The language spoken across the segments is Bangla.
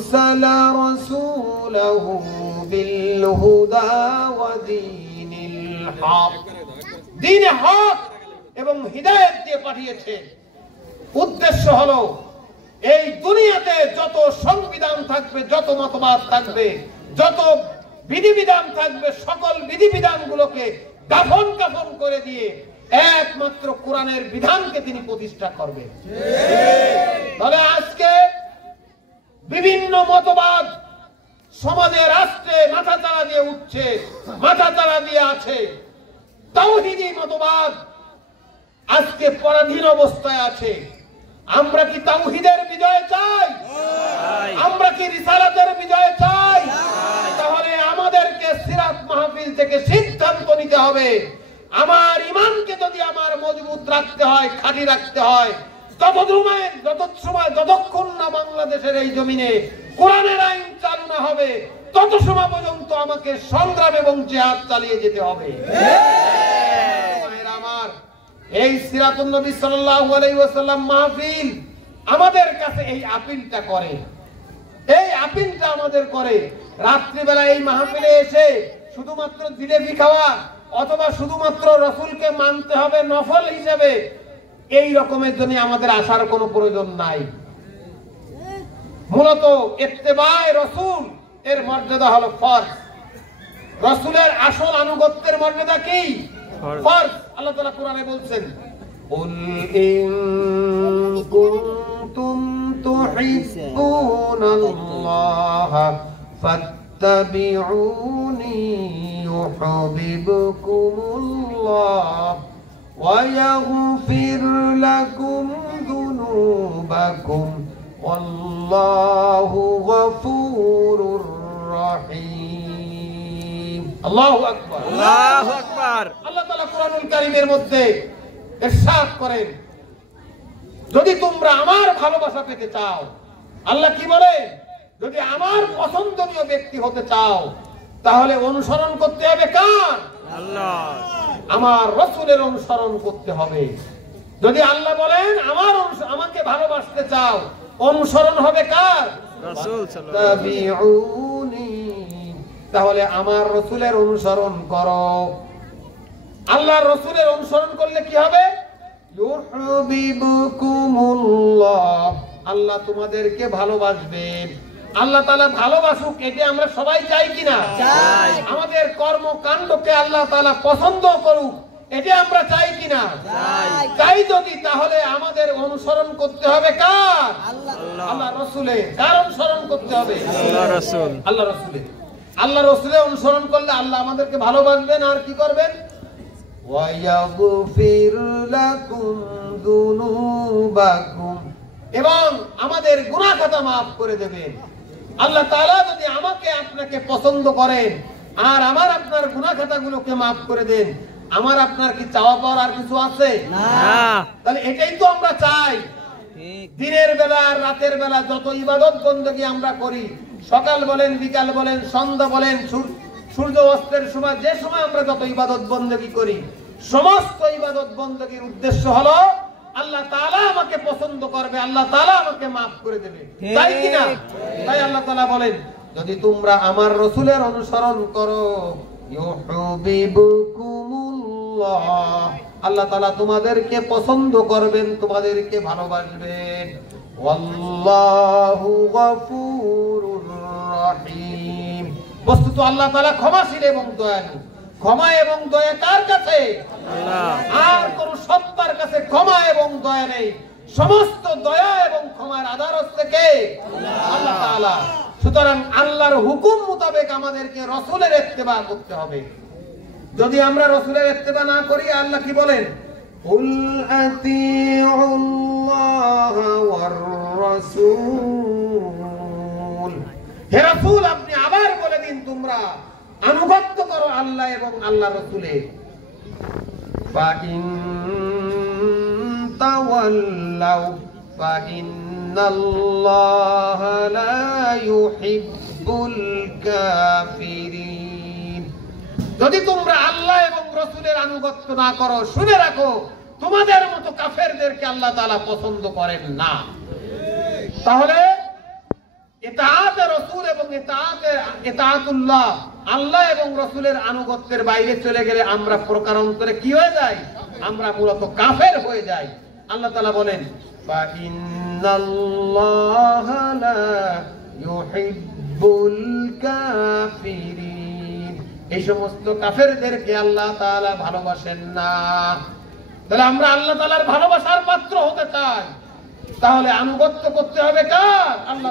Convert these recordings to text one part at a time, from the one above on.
আরসালা রাসূলাহু বিল হুদা ওয়া দীনিল হক, দ্বীনে হক এবং হিদায়াত দিয়ে পাঠিয়েছেন। উদ্দেশ্য হলো এই দুনিয়াতে যত সংবিধান থাকবে, যত মতবাদ থাকবে, যত বিধিবিধান থাকবে, সকল বিধিবিধানগুলোকে দাফন কাফন করে দিয়ে একমাত্র কোরআনের বিধানকে তিনি প্রতিষ্ঠা করবেন। তবে আজকে বিভিন্ন মতবাদ সমাজে, রাষ্ট্রে মাথাচাড়া দিয়ে উঠছে, মাথাচাড়া দিয়ে আছে। তাওহীদি মতবাদ আজকে পরাধীন অবস্থায় আছে। আমরা কি তাওহীদের বিজয় চাই? আমরা কি রিসালাতের বিজয় চাই? তাহলে আমাদেরকে সিরাত মাহফিল থেকে সিদ্ধান্ত নিতে হবে, আমার ঈমানকে যদি আমার মজবুত রাখতে হয়, খাঁটি রাখতে হয়, যতক্ষণ না বাংলাদেশের এই জমিনে কোরআনের আইন চালু না হবে, তত সময় পর্যন্ত আমাকে সংগ্রাম এবং জিহাদ চালিয়ে যেতে হবে। আমার এই সিরাতুন নবী সাল্লাল্লাহু আলাইহি ওয়াসাল্লাম মাহফিল আমাদের কাছে এই আপিলটা করে, এই আপিলটা আমাদের করে। রাত্রিবেলা এই মাহফিলে এসে শুধুমাত্র জিলেবি খাওয়া অথবা শুধুমাত্র রাসূলকে মানতে হবে নফল হিসেবে, এই রকমের জন্য আমাদের আসার কোনো প্রয়োজন নাই। মূলত ইত্তেবায়ে রাসূল এর মর্যাদা হলো ফরজ। রাসূলের আসল আনুগত্যের মর্যাদা কি? ফরজ। আল্লাহ তাআলা কোরআনে বলছেন, কুল ইন কুনতুম তুহিব্বুনাল্লাহ ফাত্তাবিউনি ইউহিব্বুকুমুল্লাহ ওয়া ইয়াগফির লাকুম যুনুবাকুম ওয়াল্লাহু গফুরুর রহিম। আল্লাহু আকবার, আল্লাহু আকবার। আল্লাহ তাআলা কোরআনুল কারীমের মধ্যে ইরশাদ করেন, যদি তোমরা আমার ভালোবাসা পেতে চাও, আল্লাহ কি বলে, যদি আমার পছন্দনীয় ব্যক্তি হতে চাও, তাহলে অনুসরণ করতে হবে কার? আল্লাহ। আমার রাসূলের অনুসরণ করতে হবে। যদি আল্লাহ বলেন আমাকে ভালোবাসতে চাও, অনুসরণ হবে কার? রাসূল সাল্লাল্লাহু আলাইহি ওয়াসাল্লাম। তাহলে আমার রাসূলের অনুসরণ করো। আল্লাহর রাসূলের অনুসরণ করলে কি হবে? ইউহিব্বুকুমুল্লাহ, আল্লাহ তোমাদেরকে ভালোবাসবেন। আল্লাহ তাআলা ভালোবাসুক, এটা আমরা সবাই চাই কিনা? চাই। আমাদের কর্মকাণ্ডকে আল্লাহ তাআলা পছন্দ করুক, এটা আমরা চাই কিনা? চাই। চাই যদি, তাহলে আমাদের অনুসরণ করতে হবে কার? আল্লাহ রাসূলের। কার অনুসরণ করতে হবে? আল্লাহ রাসূল। আল্লাহ রাসূলের। আল্লাহ রাসূলের অনুসরণ করলে আল্লাহ আমাদেরকে ভালোবাসবেন, আর কি করবেন? ওয়া ইয়াগফির লাকুম যুনুবাকুম, এবং আমাদের গুনাহ খাতা maaf করে দেবেন। আল্লাহ তাআলা যদি আমাকে আপনাকে পছন্দ করেন আর আমার আপনার গুনাহ খাতাগুলোকে maaf করে দেন, আমার আপনার কি চাওয়া পাওয়ার আর কিছু আছে? না। তাহলে এটাই তো আমরা চাই। দিনের বেলা আর রাতের বেলা যত ইবাদত বندگی আমরা করি, সকাল বলেন, বিকাল বলেন, সন্ধ্যা বলেন, সূর্য অস্তের সময়, যে সময় আমরা যত ইবাদত বندگی করি, সমস্ত ইবাদত বندگির উদ্দেশ্য হলো আল্লাহ তাআলা আমাকে পছন্দ করবে, আল্লাহ তাআলা আমাকে maaf করে দেবে, তাই কি না? তাই আল্লাহ তাআলা বলেন, যদি তোমরা আমার রাসূলের অনুসরণ করো, ইউহিব্বুকুমুল্লাহ, আল্লাহ তাআলা তোমাদেরকে পছন্দ করবেন, তোমাদেরকে ভালোবাসবেন। ওয়াল্লাহু গফুরুর রহিম, বস্তুত আল্লাহ তাআলা ক্ষমাশীল এবং দয়ালু। ক্ষমা এবং দয়া কার কাছে? আল্লাহ। আর কোন সত্তার কাছে ক্ষমা এবং দয়া নেই। সমস্ত দয়া এবং ক্ষমার আধার হচ্ছে কে? আল্লাহ তাআলা। সুতরাং আল্লাহর হুকুম মোতাবেক আমাদেরকে রাসূলের ইত্তেবা করতে হবে। যদি আমরা রাসূলের ইত্তেবা না করি, আল্লাহ কি বলেন? কুল আতিউল্লাহ ওয়ার রাসূল, হে রাসূল আপনি আবার বলে দিন, তোমরা আনুগত্য করো আল্লাহ এবং আল্লাহর রাসূলের। ফাইন তাওয়াল্লাউ ফাইন্নাল্লাহা লা ইউহিব্বুল কাফিরিন, যদি তোমরা আল্লাহ এবং রাসূলের আনুগত্য না করো, শুনে রাখো, তোমাদের মতো কাফেরদেরকে আল্লাহ তাআলা পছন্দ করেন না। তাহলে ইতাআত রাসূল এবং ইতাআতুল্লাহ, আল্লাহ এবং রাসূলের আনুগত্যের বাইরে চলে গেলে আমরা প্রকারান্তরে কি হয়ে যাই? আমরা মূলত কাফের হয়ে যাই। আল্লাহ তাআলা বলেন, ফা ইন্নাল্লাহা লা ইউহিব্বুল কাফিরিন। এই সমস্ত কাফেরদেরকে আল্লাহ তাআলা ভালোবাসেন না। তাহলে আমরা আল্লাহ তাআলার ভালোবাসার পাত্র হতে চাই, তাহলে আনুগত্য করতে হবে কার? আল্লাহ।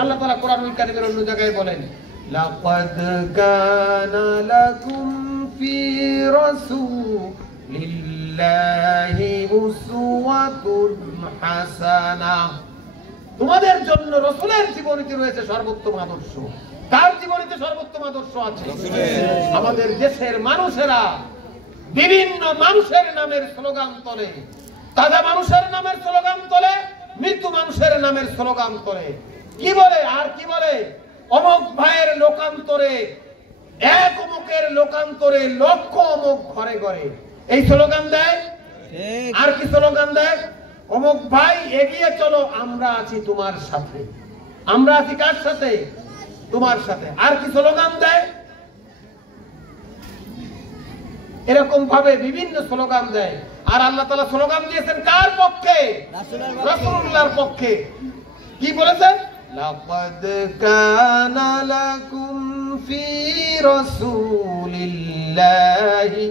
আল্লাহ তাআলা কোরআনুল কারীমের অন্য জায়গায় বলেন, লাকাদ কানা লাকুম ফি রাসূলিল্লাহি উসওয়াতুন হাসানাহ। তোমাদের জন্য রাসূলের জীবনীতে রয়েছে সর্বোত্তম আদর্শ। কার জীবনীতে সর্বোত্তম আদর্শ আছে? আমাদের দেশের মানুষেরা বিভিন্ন মানুষের নামের স্লোগান তোলে, তাজা মানুষের নামের স্লোগান তোলে, মৃত্যু মানুষের নামের স্লোগান তোলে। কি বলে? আর কি বলে? অমুক ভাইয়ের লোকান্তরে, এক অমুকের লোকান্তরে লক্ষ অমুক ঘরে ঘরে, এই স্লোগান দেয়। আর কি স্লোগান দেয়? অমুক ভাই এগিয়ে চলো, আমরা আছি তোমার সাথে। আমরা আছি কার সাথে? তোমার সাথে। আর কি স্লোগান দেয়? এরকম ভাবে বিভিন্ন স্লোগান দেয়। আর আল্লাহ তাআলা স্লোগান দিয়েছেন কার পক্ষে? রাসূলুল্লাহর পক্ষে। কি বলেছেন? লাকাদ কানা লাকুম ফি রাসূলিল্লাহি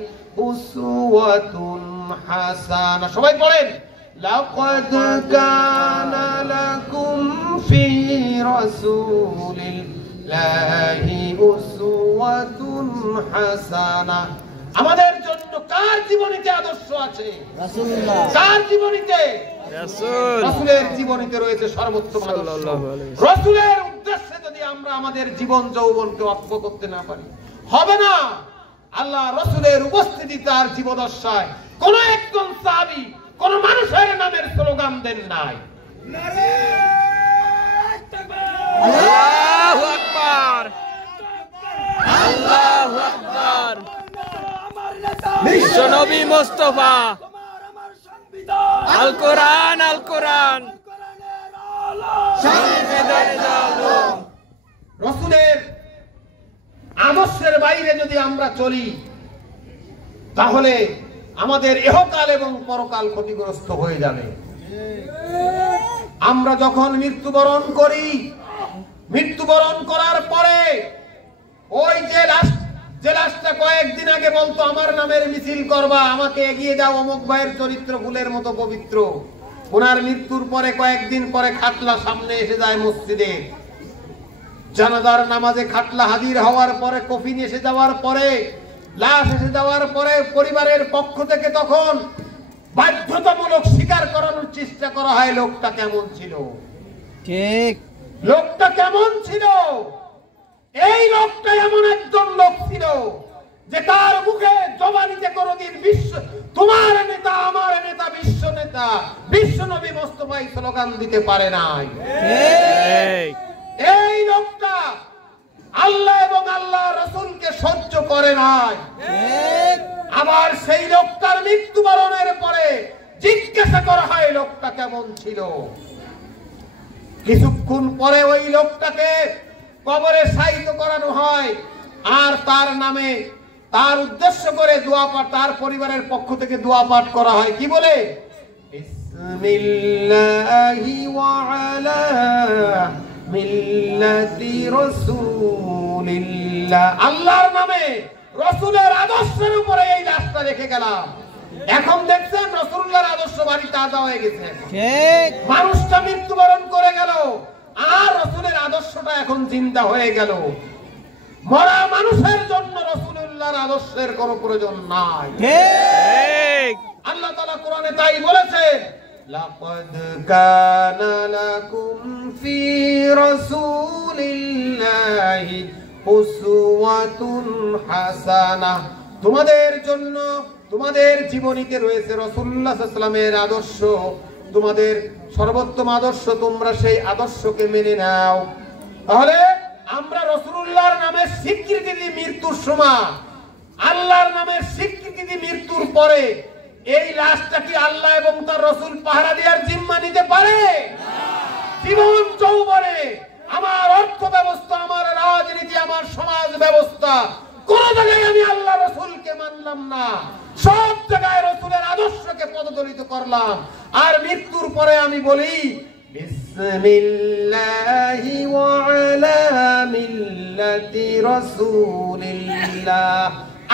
উসওয়াতুন হাসানাহ। সবাই পড়েন, লাকাদ কানা লাকুম ফি রাসূলিল্লাহি উসওয়াতুন হাসানাহ। আমাদের জন্য কার জীবনীতে আদর্শ আছে? রাসূলুল্লাহ। কার জীবনীতে? রাসূল। রাসূলের জীবনীতে রয়েছে সর্বোত্তম আদর্শ। রাসূলের উদ্দেশ্যে যদি আমরা আমাদের জীবন যৌবনকে অক্ষ করতে না পারি, হবে না। আল্লাহ রাসূলের উপস্থিতি তার জীবদ্দশায় কোন একজন সাহাবী কোন মানুষের নামের স্লোগান দেন নাই। নারে তাকবীর! আল্লাহু আকবার! আল্লাহু আকবার! বিশ্বনবী মুস্তাফা, আল কোরআন, আল কোরআন, রাসূলের আদর্শের বাইরে যদি আমরা চলি, তাহলে আমাদের ইহকাল এবং পরকাল ক্ষতিগ্রস্ত হয়ে যাবে। আমরা যখন মৃত্যুবরণ করি, মৃত্যুবরণ করার পরে ওই যে লাশটা কয়েকদিন আগে বলতো আমার নামের মিছিল করবা, আমাকে এগিয়ে দাও, অমুক ভাইয়ের চরিত্র ফুলের মতো পবিত্র, ওনার মৃত্যুর পরে কয়েকদিন পরে খাটলা সামনে এসে যায় মসজিদে, জানাজার নামাজে খাটলা হাজির হওয়ার পরে, কফিন এসে যাওয়ার পরে, লাশ এসে যাওয়ার পরে পরিবারের পক্ষ থেকে তখন বাধ্যতামূলক স্বীকার করানোর চেষ্টা করা হয় লোকটা কেমন ছিল। ঠিক, লোকটা কেমন ছিল? এই লোকটা এমন একজন লোক ছিল যে তার মুখে জবানিতে কোনদিন বিশ্ব তোমার নেতা, আমার নেতা, বিশ্ব নেতা, বিশ্ব নবী মুস্তাফা স্লোগান দিতে পারে নাই। এই লোকটা আল্লাহ এবং আল্লাহ রাসূলকে সহ্য করে নাই। আবার সেই লোকটার মৃত্যুবরণের পরে জিজ্ঞাসা করা হয় লোকটা কেমন ছিল। কিছুক্ষণ পরে ওই লোকটাকে কবরে শায়িত করানো হয়, আর তার নামে, তার উদ্দেশ্য করে দোয়া পাঠ, তার পরিবারের পক্ষ থেকে দোয়া পাঠ করা হয়। কি বলে? বিসমিল্লাহি ওয়া আলা মিল্লাতি রাসূলিল্লাহ। আল্লাহর নামে, রাসূলের আদর্শের উপরে এই লাশটা রেখে গেলাম। এখন দেখছেন রাসূলুল্লাহর আদর্শ বাড়ি তাজা হয়ে গেছে। ঠিক, মানুষটা মৃত্যুবরণ করে গেল, আর রাসূলের আদর্শটা এখন জিন্দা হয়ে গেল। মরা মানুষের জন্য রাসূলুল্লাহর আদর্শের কোনো প্রয়োজন নাই। ঠিক, আল্লাহ তাআলা কোরআনে তাই বলেছেন, লাকাদ কানা লাকুম ফি রাসূলিল্লাহি উসওয়াতুন হাসানাহ। তোমাদের জন্য, তোমাদের জীবনীতে রয়েছে রাসূলুল্লাহ সাল্লাল্লাহু আলাইহি ওয়াসাল্লামের আদর্শ, তোমাদের সর্বোত্তম আদর্শ, তোমরা সেই আদর্শকে মেনে নাও। তাহলে আমরা রাসূলুল্লাহর নামের স্বীকৃতি দিই মৃত্যুর সময়, আল্লাহর নামের স্বীকৃতি দিই মৃত্যুর পরে। এই লাশটা কি আল্লাহ এবং তার রাসূল পাহারা দেওয়ার জিম্মা নিতে পারে? জীবন যৌবনে আমার অর্থ ব্যবস্থা, আমার রাজনীতি, আমার সমাজ ব্যবস্থা, কোন জায়গায় আমি আল্লাহ রাসূলকে মানলাম না, সব জায়গায় রাসূলের আদর্শকে পদদলিত করলাম। আর মৃত্যুর পরে আমি বলি বিসমিল্লাহি ওয়া আলা মিল্লাতি রাসূলিল্লাহ,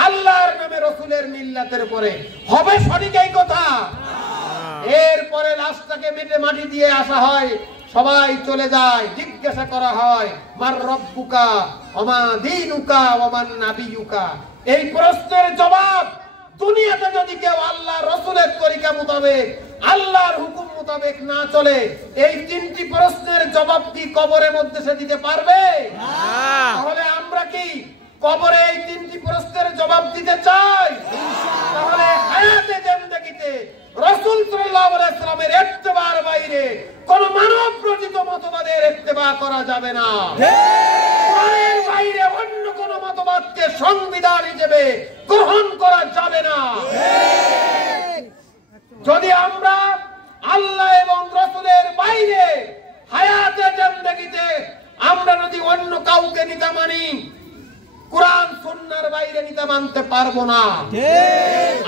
আল্লাহর নামে রাসূলের মিল্লাতের পরে হবে সঠিক এই কথা। এরপরে লাশটাকে মেটে মাটি দিয়ে আসা হয়, সবাই চলে যায়, জিজ্ঞাসা করা হয় মার রব্বুকা ওমা দীনুকা ওমান নাবিয়ুকা। এই প্রশ্নের জবাব দুনিয়াতে যদি কেউ আল্লাহ রাসূলের তরিকা মোতাবেক, আল্লাহর হুকুম মোতাবেক না চলে, এই তিনটি প্রশ্নের জবাব কি কবরের মধ্যে সে দিতে পারবে? তাহলে আমরা কি কবরে এই তিনটি প্রশ্নের জবাব দিতে চাই? তাহলে হায়াতে জিন্দেগিতে রাসূল সাল্লাল্লাহু আলাইহি ওয়াসাল্লামের ইত্তেবার বাইরে কোন মানব রচিত মতবাদের ইত্তেবা করা যাবে না। কোরআনের বাইরে অন্য কোন মতবাদকে সংবিধান হিসেবে গ্রহণ করা যাবে না। যদি আমরা আল্লাহ এবং রাসূলের বাইরে হায়াতে জিন্দেগিতে আমরা যদি অন্য কাউকে নিতে মানি, কোরআন সুন্নাহর বাইরে নিতে মানতে পারবো না।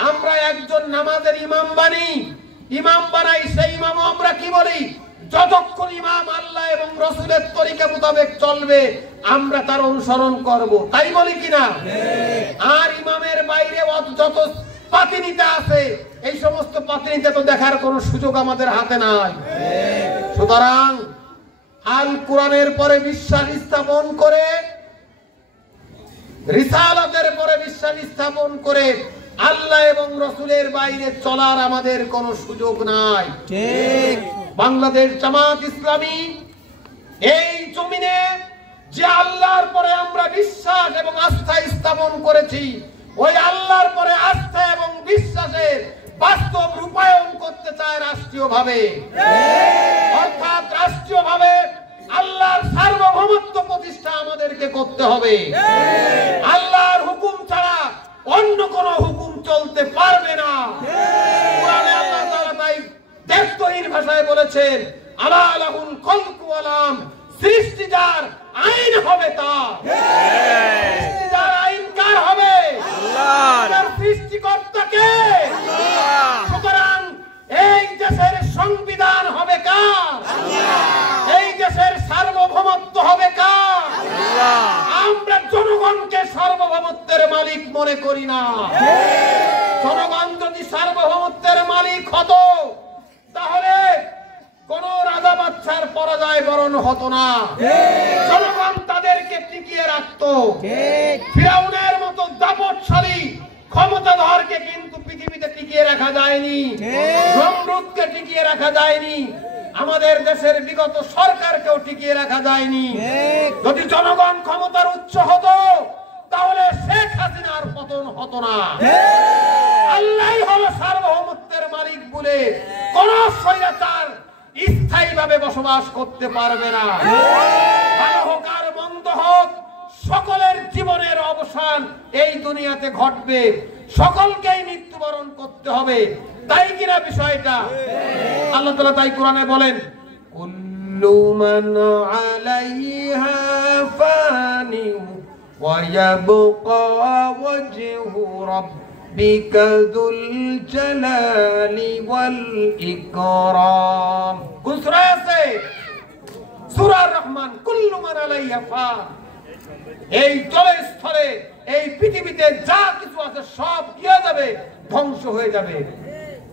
আমরা একজন নামাজের ইমাম বানাই, সেই ইমামও আমরা কি বলি? যতক্ষণ ইমাম আল্লাহ এবং রাসূলের তরিকা মোতাবেক চলবে আমরা তার অনুসরণ করব, তাই বলি কিনা? আর ইমামের বাইরে যত পাতিনিতা আছে, এই সমস্ত পাতিনিতা তো দেখার কোনো সুযোগ আমাদের হাতে নাই। সুতরাং আল কোরআনের পরে বিশ্বাস স্থাপন করে, রিসালাতের পরে বিশ্বাস স্থাপন করে আল্লাহ এবং রাসূলের বাইরে চলার আমাদের কোনো সুযোগ নাই। ঠিক। বাংলাদেশ জামাত ইসলামী এই জমিনে যে আল্লাহর পরে আমরা বিশ্বাস এবং আস্থা স্থাপন করেছি, ওই আল্লাহর পরে আস্থা এবং বিশ্বাসের বাস্তব রূপায়ণ করতে চায় রাষ্ট্রীয়ভাবে। অর্থাৎ রাষ্ট্রীয়ভাবে আল্লাহর সার্বভৌমত্ব প্রতিষ্ঠা আমাদেরকে করতে হবে। আল্লাহর হুকুম ছাড়া অন্য কোন হুকুম চলতে পারবে না। কোরআনে আল্লাহ তাআলা তাই দেখতহীন ভাষায় বলেছেন, আলা লাহুল খালকু ওয়াল আমর, সৃষ্টি যার, আইন হবে তার। সৃষ্টি যার, আইন কার হবে? আল্লাহর। সৃষ্টিকর্তা কে? আল্লাহ। সুতরাং এই দেশের সংবিধান হবে কার? আল্লাহ। এই দেশের সার্বভৌমত্ব হবে কার? আল্লাহ। আমরা জনগণকে সার্বভৌমত্বের মালিক মনে করি না। জনগণ যদি সার্বভৌমত্বের মালিক হতো তাহলে কোন রাজা বাদশার পরাজয় বরণ হতো না। জনগণ তাদেরকে টিকিয়ে রাখতো। ফিরাউনের মতো দাপটশালী ক্ষমতাধরকে কিন্তু পৃথিবীতে টিকিয়ে রাখা যায়নি, নমরুদকে টিকিয়ে রাখা যায়নি, আমাদের দেশের বিগত সরকারকেও টিকিয়ে রাখা যায়নি। যদি জনগণ ক্ষমতার উচ্চ হতো তাহলে শেখ হাসিনার পতন হতো না। আল্লাহই হলো সার্বভৌমত্বের মালিক বলে কোন স্বৈরাচার স্থায়ীভাবে বসবাস করতে পারবে না। ভালো হোক আর মন্দ হোক, সকলের জীবনের অবসান এই দুনিয়াতে ঘটবে, সকলকেই মৃত্যুবরণ করতে হবে, তাই কিনা বিষয়টা? আল্লাহ তাআলা তাই কোরআনে বলেন, কুল্লু মান আলাইহা ফানি ওয়া ইয়াবকা ওয়াজহু রাব্বিকা যুল জালালি ওয়াল ইকরাম। কোন সূরা আছে? সূরা আর-রহমান। কুল্লু মান আলাইহা ফান, এই জলের স্থলে, এই পৃথিবীতে যা কিছু আছে সব কি হয়ে যাবে? ধ্বংস হয়ে যাবে।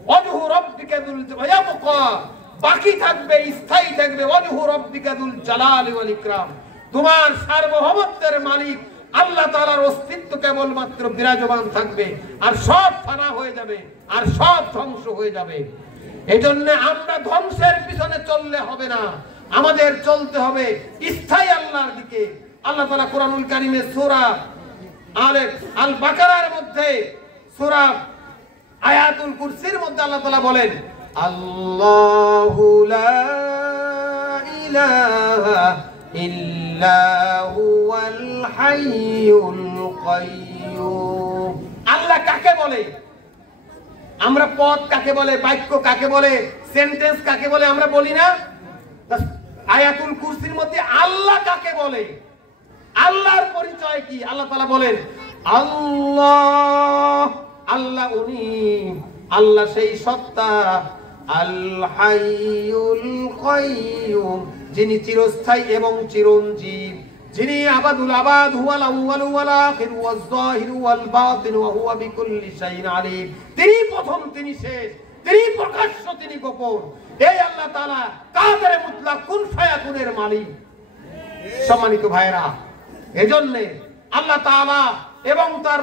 ওয়াজহু রাব্বিকা যুল ইয়াবকা, বাকি থাকবে, স্থায়ী থাকবে। ওয়াজহু রাব্বিকা যুল জালালি ওয়াল ইকরাম, তোমার সার্বভৌমত্বের মালিক আল্লাহ তাআলার অস্তিত্ব কেবলমাত্র বিরাজমান থাকবে, আর সব ফানা হয়ে যাবে, আর সব ধ্বংস হয়ে যাবে। এজন্য আমরা ধ্বংসের পিছনে চললে হবে না, আমাদের চলতে হবে স্থায়ী আল্লাহর দিকে। আল্লাহ তাআলা কোরআনুল কারীমে সূরা আল বাকারার মধ্যে সূরা আয়াতুল কুরসির মধ্যে আল্লাহ তাআলা বলেন, আল্লাহু লা ইলাহা ইল্লা হুয়াল হাইয়ুল কাইয়্যুম। আল্লাহ কাকে বলে? আমরা পদ কাকে বলে, বাক্য কাকে বলে, সেন্টেন্স কাকে বলে আমরা বলি না? আয়াতুল কুরসির মধ্যে আল্লাহ বলে? আল্লাহর পরিচয় কি? আল্লাহ তাআলা বলেন আল্লাহ, আল্লাহ উনি, আল্লাহ সেই সত্তা, আল হাইয়ুল কাইয়ুম, যিনি চিরস্থায়ী এবং চিরঞ্জীব, যিনি আবাদুল আবাদ, হুয়াল আউয়ালু ওয়াল আখিরু ওয়াজ যাহিরু ওয়াল বাতিন ওয়া হুয়া বিকুল্লি শাইইন আলিম। তিনি প্রথম, তিনি শেষ, তিনি প্রকাশ্য, তিনি গোপন। এই আল্লাহ তাআলা কাদের মুতলাক কুন ফায়াকুনের মালিক। সম্মানিত ভাইরা, এজন্য আল্লাহ তাআলা এবং তার